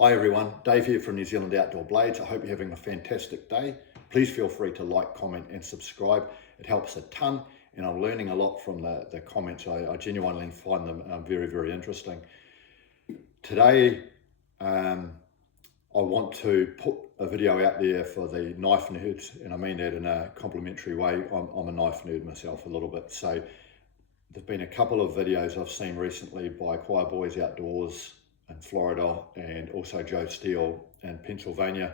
Hi everyone, Dave here from New Zealand Outdoor Blades. I hope you're having a fantastic day. Please feel free to like, comment and subscribe. It helps a ton and I'm learning a lot from the comments. I genuinely find them very, very interesting. Today, I want to put a video out there for the knife nerds, and I mean that in a complimentary way. I'm a knife nerd myself a little bit. So there's been a couple of videos I've seen recently by Choir Boys Outdoors in Florida and also Joe Steele in Pennsylvania,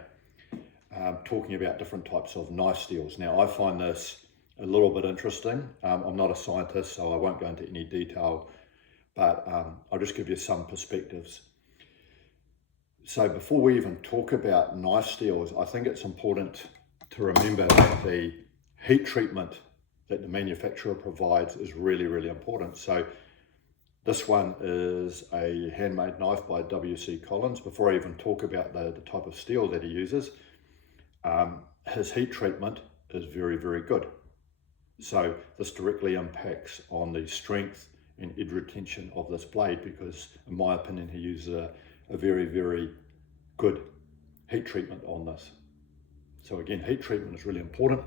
talking about different types of knife steels. Now I find this a little bit interesting. I'm not a scientist, so I won't go into any detail, but I'll just give you some perspectives. So before we even talk about knife steels, I think it's important to remember that the heat treatment that the manufacturer provides is really, really important. So this one is a handmade knife by W.C. Collins. Before I even talk about the type of steel that he uses, his heat treatment is very, very good. So this directly impacts on the strength and edge retention of this blade because, in my opinion, he uses a very, very good heat treatment on this. So again, heat treatment is really important.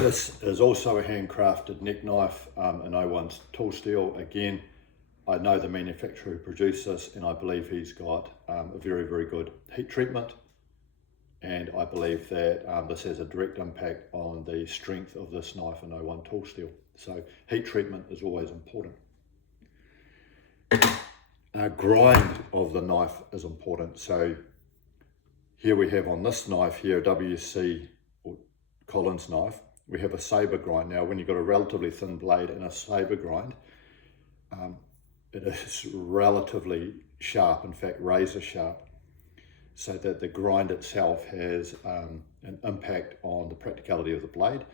This is also a handcrafted neck knife, an O1 tool steel. Again, I know the manufacturer who produced this and I believe he's got a very, very good heat treatment. And I believe that this has a direct impact on the strength of this knife, an O1 tool steel. So heat treatment is always important. Grind of the knife is important. So here we have on this knife here, W.C. Collins knife, we have a saber grind. Now when you've got a relatively thin blade and a saber grind, it is relatively sharp, in fact razor sharp, so that the grind itself has an impact on the practicality of the blade.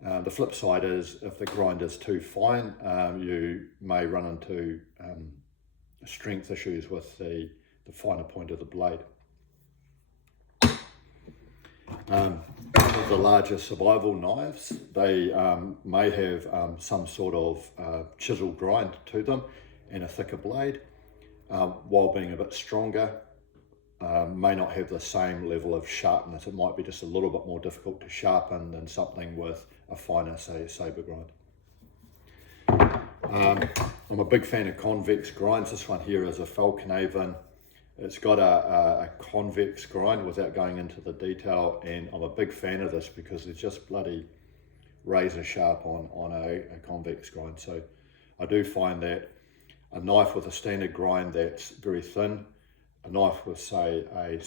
The flip side is if the grind is too fine, you may run into strength issues with the finer point of the blade. The larger survival knives, they may have some sort of chisel grind to them and a thicker blade, while being a bit stronger. May not have the same level of sharpness. It might be just a little bit more difficult to sharpen than something with a finer, say, a saber grind. I'm a big fan of convex grinds. This one here is a Falconhaven. It's got a convex grind without going into the detail, and I'm a big fan of this because it's just bloody razor sharp on a convex grind. So I do find that a knife with a standard grind that's very thin, a knife with, say, a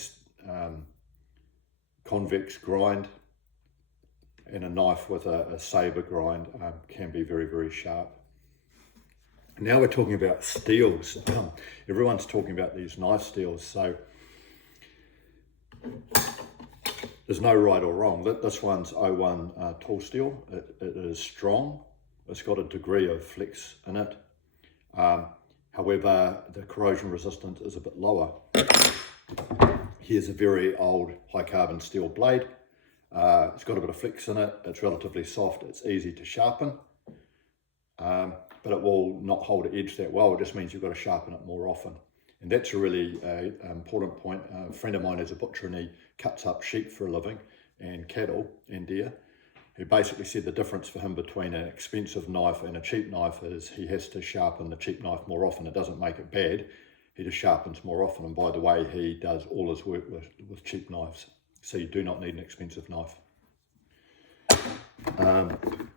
convex grind, and a knife with a saber grind can be very, very sharp. Now we're talking about steels. Everyone's talking about these knife steels, so there's no right or wrong. This one's O1 tool steel. It is strong. It's got a degree of flex in it. However, the corrosion resistance is a bit lower. Here's a very old high carbon steel blade. It's got a bit of flex in it. It's relatively soft. It's easy to sharpen. But it will not hold an edge that well. It just means you've got to sharpen it more often. And that's a really important point. A friend of mine is a butcher and he cuts up sheep for a living and cattle and deer. He basically said the difference for him between an expensive knife and a cheap knife is he has to sharpen the cheap knife more often. It doesn't make it bad. He just sharpens more often. And by the way, he does all his work with cheap knives. So you do not need an expensive knife.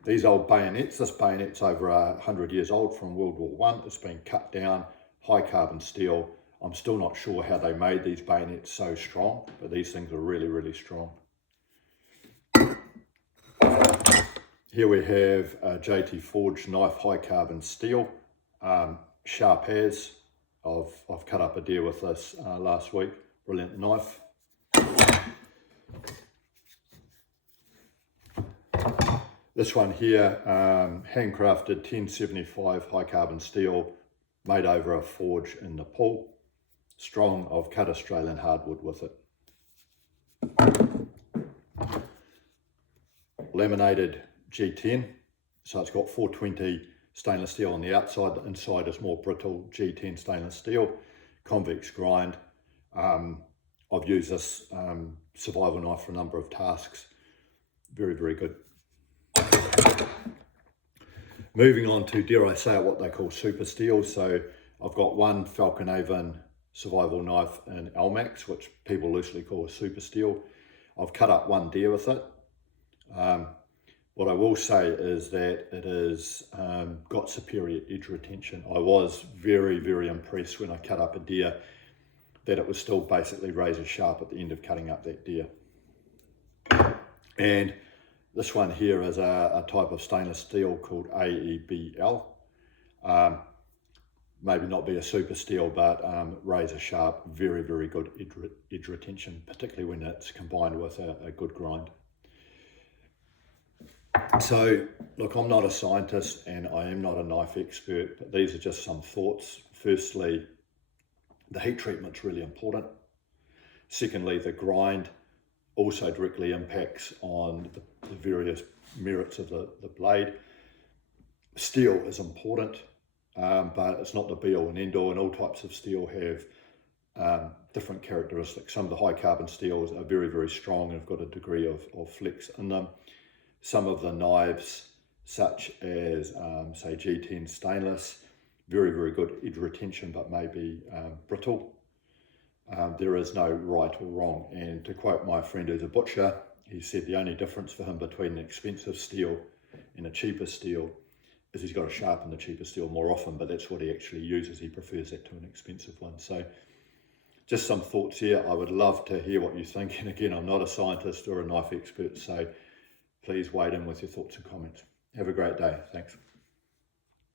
These old bayonets, this bayonet's over 100 years old from World War I. It's been cut down, high carbon steel. I'm still not sure how they made these bayonets so strong, but these things are really, really strong. Here we have a JT Forge knife, high carbon steel, sharp as. I've cut up a deer with this last week. Brilliant knife. This one here, handcrafted 1075 high carbon steel, made over a forge in Nepal. Strong. I've cut Australian hardwood with it. Laminated G10, so it's got 420 stainless steel on the outside. The inside is more brittle G10 stainless steel, convex grind. I've used this survival knife for a number of tasks. Very, very good. Moving on to, dare I say it, what they call super steel. So I've got one Falconhaven survival knife in Almax, which people loosely call a super steel. I've cut up one deer with it. What I will say is that it has got superior edge retention. I was very, very impressed when I cut up a deer that it was still basically razor sharp at the end of cutting up that deer. And this one here is a type of stainless steel called AEBL. Maybe not be a super steel, but razor sharp, very, very good edge retention, particularly when it's combined with a good grind. So, look, I'm not a scientist and I am not a knife expert, but these are just some thoughts. Firstly, the heat treatment's really important. Secondly, the grind also directly impacts on the various merits of the blade. Steel is important, but it's not the be all and end all, and all types of steel have different characteristics. Some of the high carbon steels are very, very strong and have got a degree of flex in them. Some of the knives, such as say G10 stainless, very, very good edge retention, but maybe brittle. There is no right or wrong. And to quote my friend who's a butcher, he said the only difference for him between an expensive steel and a cheaper steel is he's got to sharpen the cheaper steel more often, but that's what he actually uses. He prefers that to an expensive one. So just some thoughts here. I would love to hear what you think. And again, I'm not a scientist or a knife expert, so please weigh in with your thoughts and comments. Have a great day. Thanks.